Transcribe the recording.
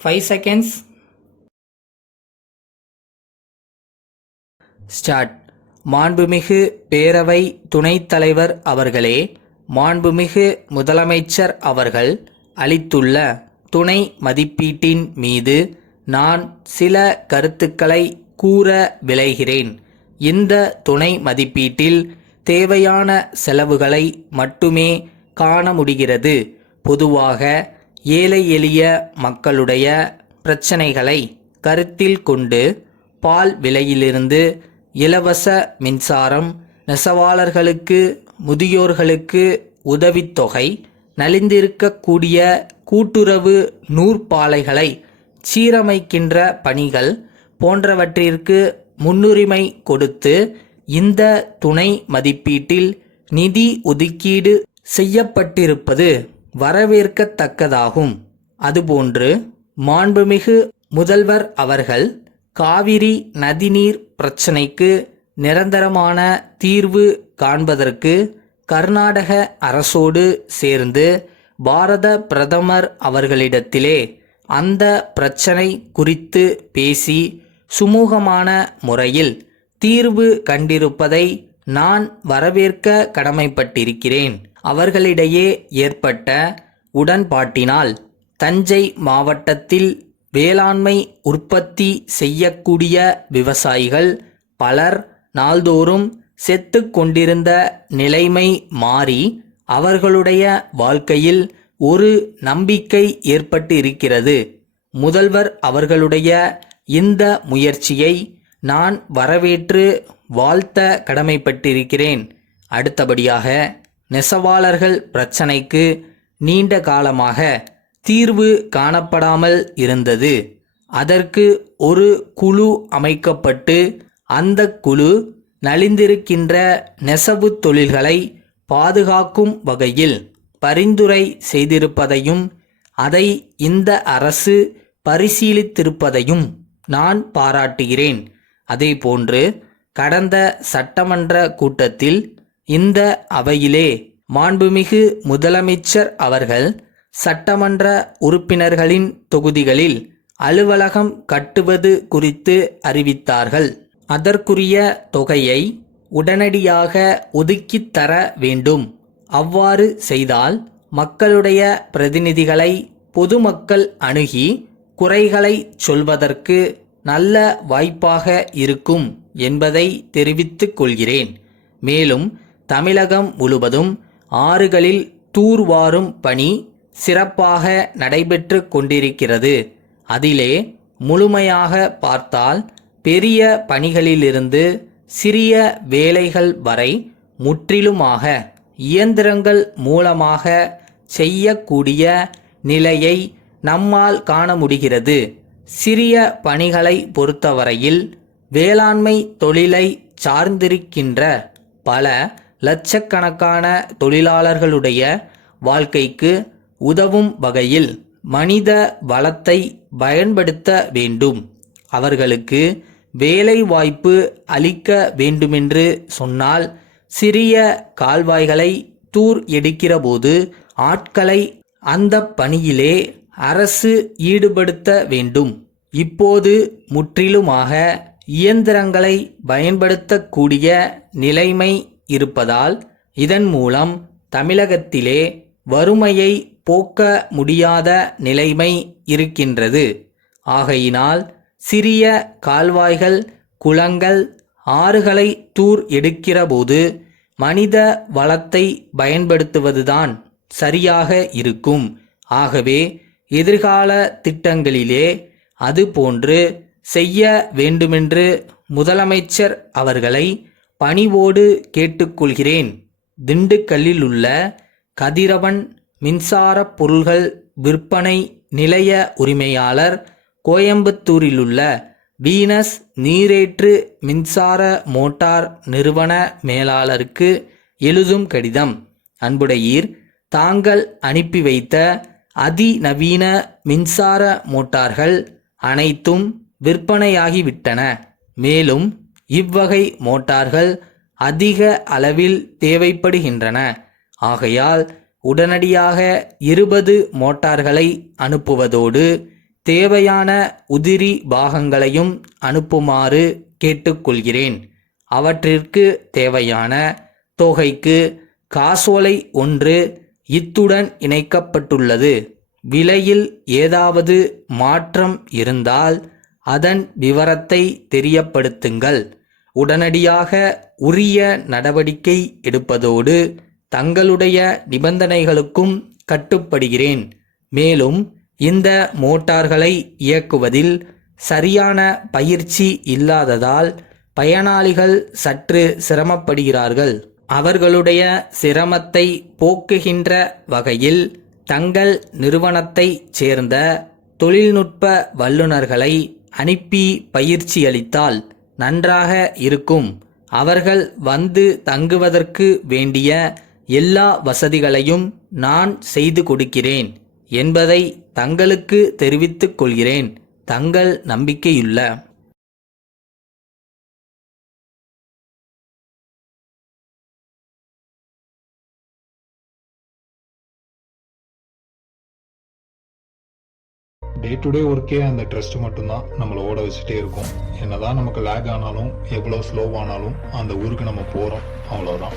5 seconds. Start. மாண்புமிகு பேரவை துணைத் தலைவர் அவர்களே, மாண்புமிகு முதலமைச்சர் அவர்கள் அளித்துள்ள துணை மதிப்பீட்டின் மீது நான் சில கருத்துக்களை கூற விளைகிறேன். இந்த துணை மதிப்பீட்டில் தேவையான செலவுகளை மட்டுமே காண முடிகிறது. பொதுவாக ஏழை எளிய மக்களுடைய பிரச்சனைகளை கருத்தில் கொண்டு பால் விலையிலிருந்து இலவச மின்சாரம், நெசவாளர்களுக்கு, முதியோர்களுக்கு உதவித்தொகை, நலிந்திருக்கக்கூடிய கூட்டுறவு நூற்பாலைகளை சீரமைக்கின்ற பணிகள் போன்றவற்றிற்கு முன்னுரிமை கொடுத்து இந்த துணை மதிப்பீட்டில் நிதி ஒதுக்கீடு செய்யப்பட்டிருப்பது வரவேற்கத்தக்கதாகும். அதுபோன்று மாண்புமிகு முதல்வர் அவர்கள் காவிரி நதிநீர் பிரச்சினைக்கு நிரந்தரமான தீர்வு காண்பதற்கு கர்நாடக அரசோடு சேர்ந்து பாரத பிரதமர் அவர்களிடத்திலே அந்த பிரச்சினை குறித்து பேசி சுமூகமான முறையில் தீர்வு கண்டிருப்பதை நான் வரவேற்க கடமைப்பட்டிருக்கிறேன். அவர்களிடையே ஏற்பட்ட உடன்பாட்டினால் தஞ்சை மாவட்டத்தில் வேளாண்மை உற்பத்தி செய்யக்கூடிய விவசாயிகள் பலர் நாள்தோறும் செத்து கொண்டிருந்த நிலைமை மாறி அவர்களுடைய வாழ்க்கையில் ஒரு நம்பிக்கை ஏற்பட்டு இருக்கிறது. முதல்வர் அவர்களுடைய இந்த முயற்சியை நான் வரவேற்று வாழ்த்த கடமைப்பட்டிருக்கிறேன். அடுத்தபடியாக நெசவாளர்கள் பிரச்சினைக்கு நீண்ட காலமாக தீர்வு காணப்படாமல் இருந்தது. அதற்கு ஒரு குழு அமைக்கப்பட்டு அந்த குழு நலிந்திருக்கின்ற நெசவு தொழில்களை பாதுகாக்கும் வகையில் பரிந்துரை செய்திருப்பதையும் அதை இந்த அரசு பரிசீலித்திருப்பதையும் நான் பாராட்டுகிறேன். அதேபோன்று கடந்த சட்டமன்ற கூட்டத்தில் இந்த அவையிலே மாண்புமிகு முதலமைச்சர் அவர்கள் சட்டமன்ற உறுப்பினர்களின் தொகுதிகளில் அலுவலகம் கட்டுவது குறித்து அறிவித்தார்கள். அதற்குரிய தொகையை உடனடியாக ஒதுக்கித் தர வேண்டும். அவ்வாறு செய்தால் மக்களுடைய பிரதிநிதிகளை பொதுமக்கள் அணுகி குறைகளை சொல்வதற்கு நல்ல வாய்ப்பாக இருக்கும் என்பதை தெரிவித்துக் கொள்கிறேன். மேலும் தமிழகம் முழுவதும் ஆறுகளில் தூர்வாரும் பணி சிறப்பாக நடைபெற்று கொண்டிருக்கிறது. அதிலே முழுமையாக பார்த்தால் பெரிய பணிகளிலிருந்து சிறிய வேலைகள் வரை முற்றிலுமாக இயந்திரங்கள் மூலமாக செய்யக்கூடிய நிலையை நம்மால் காண முடிகிறது. சிறிய பணிகளை பொறுத்தவரையில் வேளாண்மை தொழிலை சார்ந்திருக்கின்ற பல லட்சக்கணக்கான தொழிலாளர்களுடைய வாழ்க்கைக்கு உதவும் வகையில் மனித வளத்தை பயன்படுத்த வேண்டும். அவர்களுக்கு வேலை வாய்ப்பு அளிக்க வேண்டுமென்று சொன்னால் சிறிய கால்வாய்களை தூர் எடுக்கிற போது ஆட்களை அந்த பணியிலே அரசு ஈடுபடுத்த வேண்டும். இப்போது முற்றிலுமாக இயந்திரங்களை பயன்படுத்தக்கூடிய நிலைமை இருப்பதால் இதன் மூலம் தமிழகத்திலே வறுமையை போக்க முடியாத நிலைமை இருக்கின்றது. ஆகையினால் சிறிய கால்வாய்கள், குளங்கள், ஆறுகளை தூர் எடுக்கிற போது மனித வளத்தை பயன்படுத்துவதுதான் சரியாக இருக்கும். ஆகவே எதிர்கால திட்டங்களிலே அதுபோன்று செய்ய வேண்டுமென்று முதலமைச்சர் அவர்களை பணிவோடு கேட்டுக்கொள்கிறேன். திண்டுக்கல்லில் உள்ள கதிரவன் மின்சார பொருள்கள் விற்பனை நிலைய உரிமையாளர், கோயம்புத்தூரிலுள்ள வீனஸ் நீரேற்று மின்சார மோட்டார் நிறுவன மேலாளருக்கு எழுதும் கடிதம். அன்புடையீர், தாங்கள் அனுப்பி வைத்த அதிநவீன மின்சார மோட்டார்கள் அனைத்தும் விற்பனையாகிவிட்டன. மேலும் இவ்வகை மோட்டார்கள் அதிக அளவில் தேவைப்படுகின்றன. ஆகையால் உடனடியாக 20 மோட்டார்களை அனுப்புவதோடு தேவையான உதிரி பாகங்களையும் அனுப்புமாறு கேட்டுக்கொள்கிறேன். அவற்றிற்கு தேவையான தொகைக்கு காசோலை ஒன்று இத்துடன் இணைக்கப்பட்டுள்ளது. விலையில் ஏதாவது மாற்றம் இருந்தால் அதன் விவரத்தை தெரியப்படுத்துங்கள். உடனடியாக உரிய நடவடிக்கை எடுப்பதோடு தங்களுடைய நிபந்தனைகளுக்கும் கட்டுப்படுகிறேன். மேலும் இந்த மோட்டார்களை இயக்குவதில் சரியான பயிற்சி இல்லாததால் பயனாளிகள் சற்று சிரமப்படுகிறார்கள். அவர்களுடைய சிரமத்தை போக்குகின்ற வகையில் தங்கள் நிறுவனத்தைச் சேர்ந்த தொழில்நுட்ப வல்லுநர்களை அனுப்பி பயிற்சியளித்தால் நன்றாக இருக்கும். அவர்கள் வந்து தங்குவதற்கு வேண்டிய எல்லா வசதிகளையும் நான் செய்து கொடுக்கிறேன் என்பதை தங்களுக்கு தெரிவித்துக் கொள்கிறேன். தங்கள் நம்பிக்கையுள்ள டே டு டே ஒர்க்கே அந்த ட்ரஸ்ட் மட்டும்தான் நம்மளை ஓட வச்சுட்டே இருக்கும். என்னதான் நமக்கு லேக் ஆனாலும் எவ்வளோ ஸ்லோவானாலும் அந்த ஊருக்கு நம்ம போகிறோம், அவ்வளோதான்.